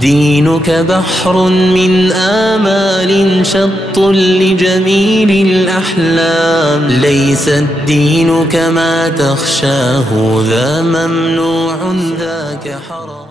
دينك بحر من آمال شط لجميل الأحلام. ليس الدين كما تخشاه ذا ممنوع ذاك حرام.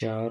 4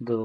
2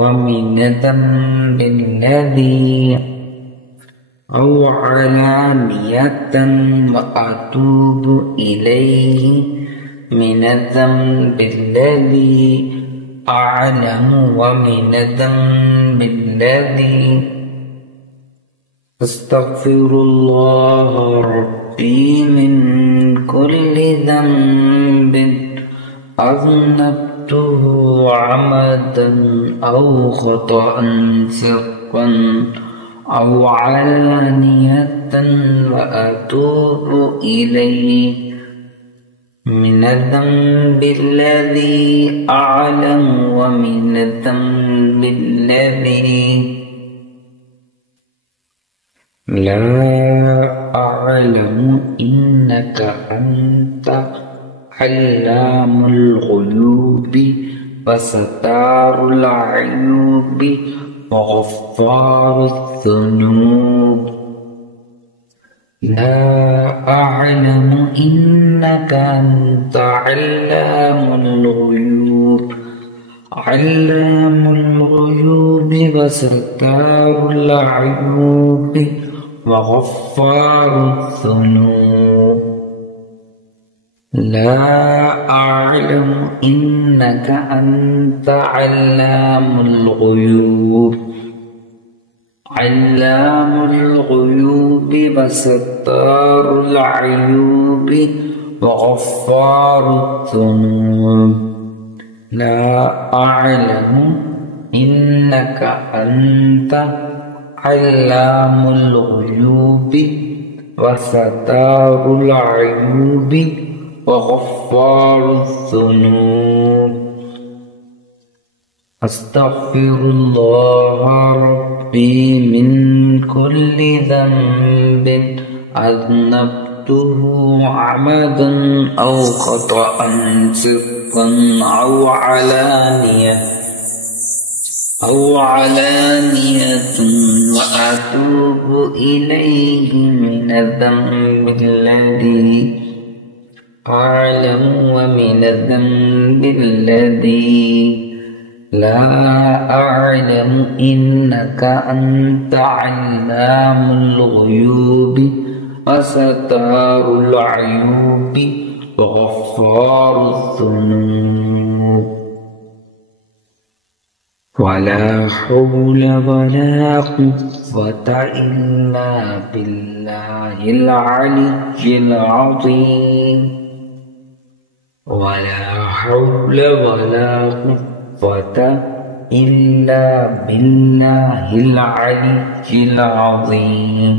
ومن ذنب الذي أو علانية وأتوب إليه من الذنب الذي أعلم ومن ذنب الذي أستغفر الله ربي من كل ذنب أذنبته عمدا أو خطأ سرا أو علانية وأتوب إليه من الذنب الذي أعلم ومن الذنب الذي لا أعلم إنك أنت علام الغيوب وستار العيوب وغفار الذنوب. لا أعلم إنك أنت علام الغيوب وستار العيوب وغفار الذنوب. لا أعلم إنك أنت علام الغيوب وستار العيوب وغفار الذنوب. لا أعلم إنك أنت علام الغيوب وستار العيوب وغفار الذنوب. أستغفر الله ربي من كل ذنب أذنبته عمدا أو خطأ سرا أو علانية وأتوب إليه من الذنب الذي أعلم ومن الذنب الذي لا أعلم إنك أنت علام الغيوب وستار العيوب وغفار الذنوب. ولا حول ولا قوة إلا بالله العلي العظيم ولا حول ولا قوة إلا بالله العلي العظيم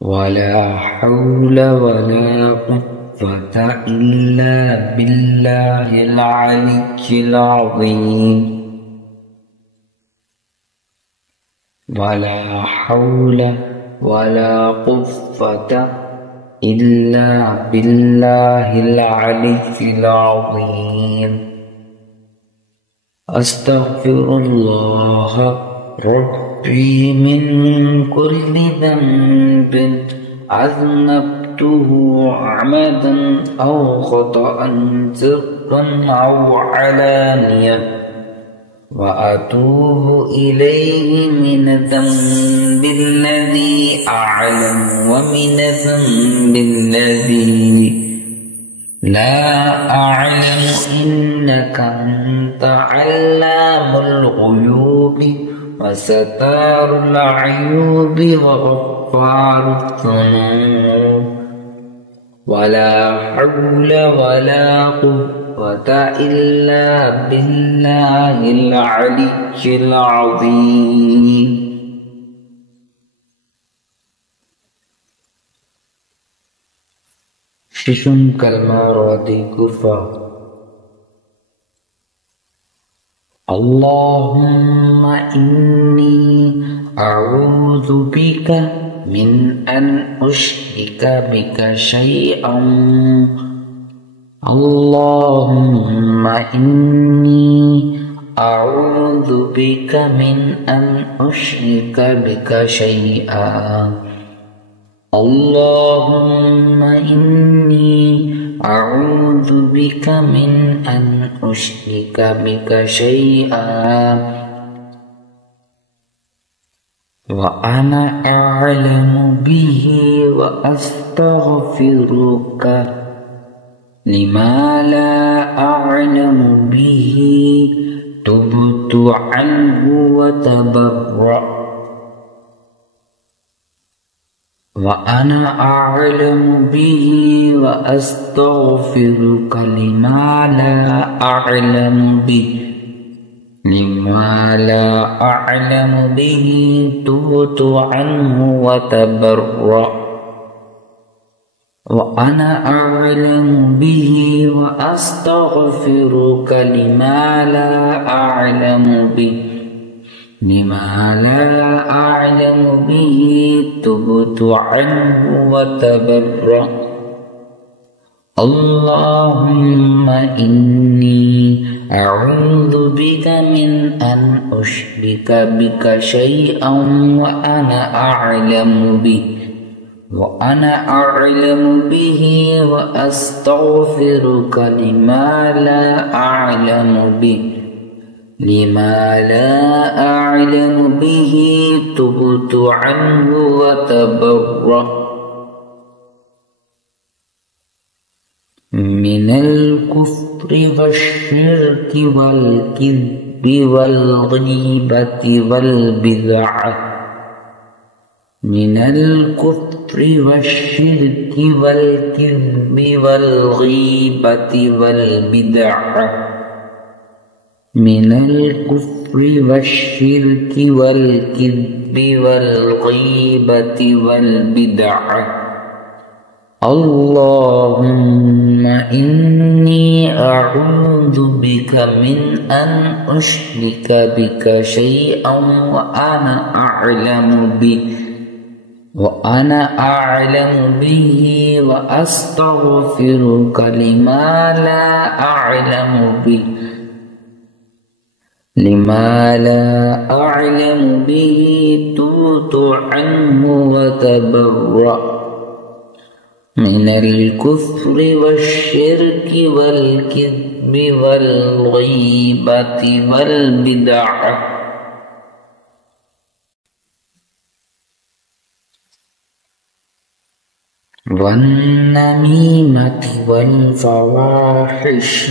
ولا حول ولا قوة إلا بالله العلي العظيم ولا حول ولا قوة إلا بالله العلي العظيم أستغفر الله ربي من كل ذنب أذنبته عمدا أو خطأ سرا أو علانية وأتوب إليه من الذنب الذي أعلم ومن الذنب الذي لا أعلم إنك أنت علام الغيوب وستار العيوب وغفار الذنوب ولا حول ولا قوة إلا بالله العلي العظيم ششم كلمة رادي كفا اللهم إني أعوذ بك من أن أشرك بك شيئا اللهم إني أعوذ بك من أن أشرك بك شيئا اللهم إني أعوذ بك من أن أشرك بك شيئا وأنا أعلم به وأستغفرك لما لا أعلم به تبت عنه وتبرأت وأنا أعلم به وأستغفرك لما لا أعلم به تبت عنه وتبرأ وأنا أعلم به وأستغفرك لما لا أعلم به تبت عنه وتبرأ اللهم إني أعوذ بك من أن أشرك بك شيئا وأنا أعلم به وأستغفرك لما لا أعلم به تبت عنه وتبرأ من الكفر والشرك والكذب والغيبة والبدعة من الكفر والشرك والكذب والغيبة والبدعة من الكفر والشرك والكذب والغيبة والبدعة اللهم إني أعوذ بك من أن أشرك بك شيئا وأنا أعلم به وأستغفرك لما لا أعلم به تبت عنه وتبرأ من الكفر والشرك والكذب والغيبة والبدعة والنميمة والفواحش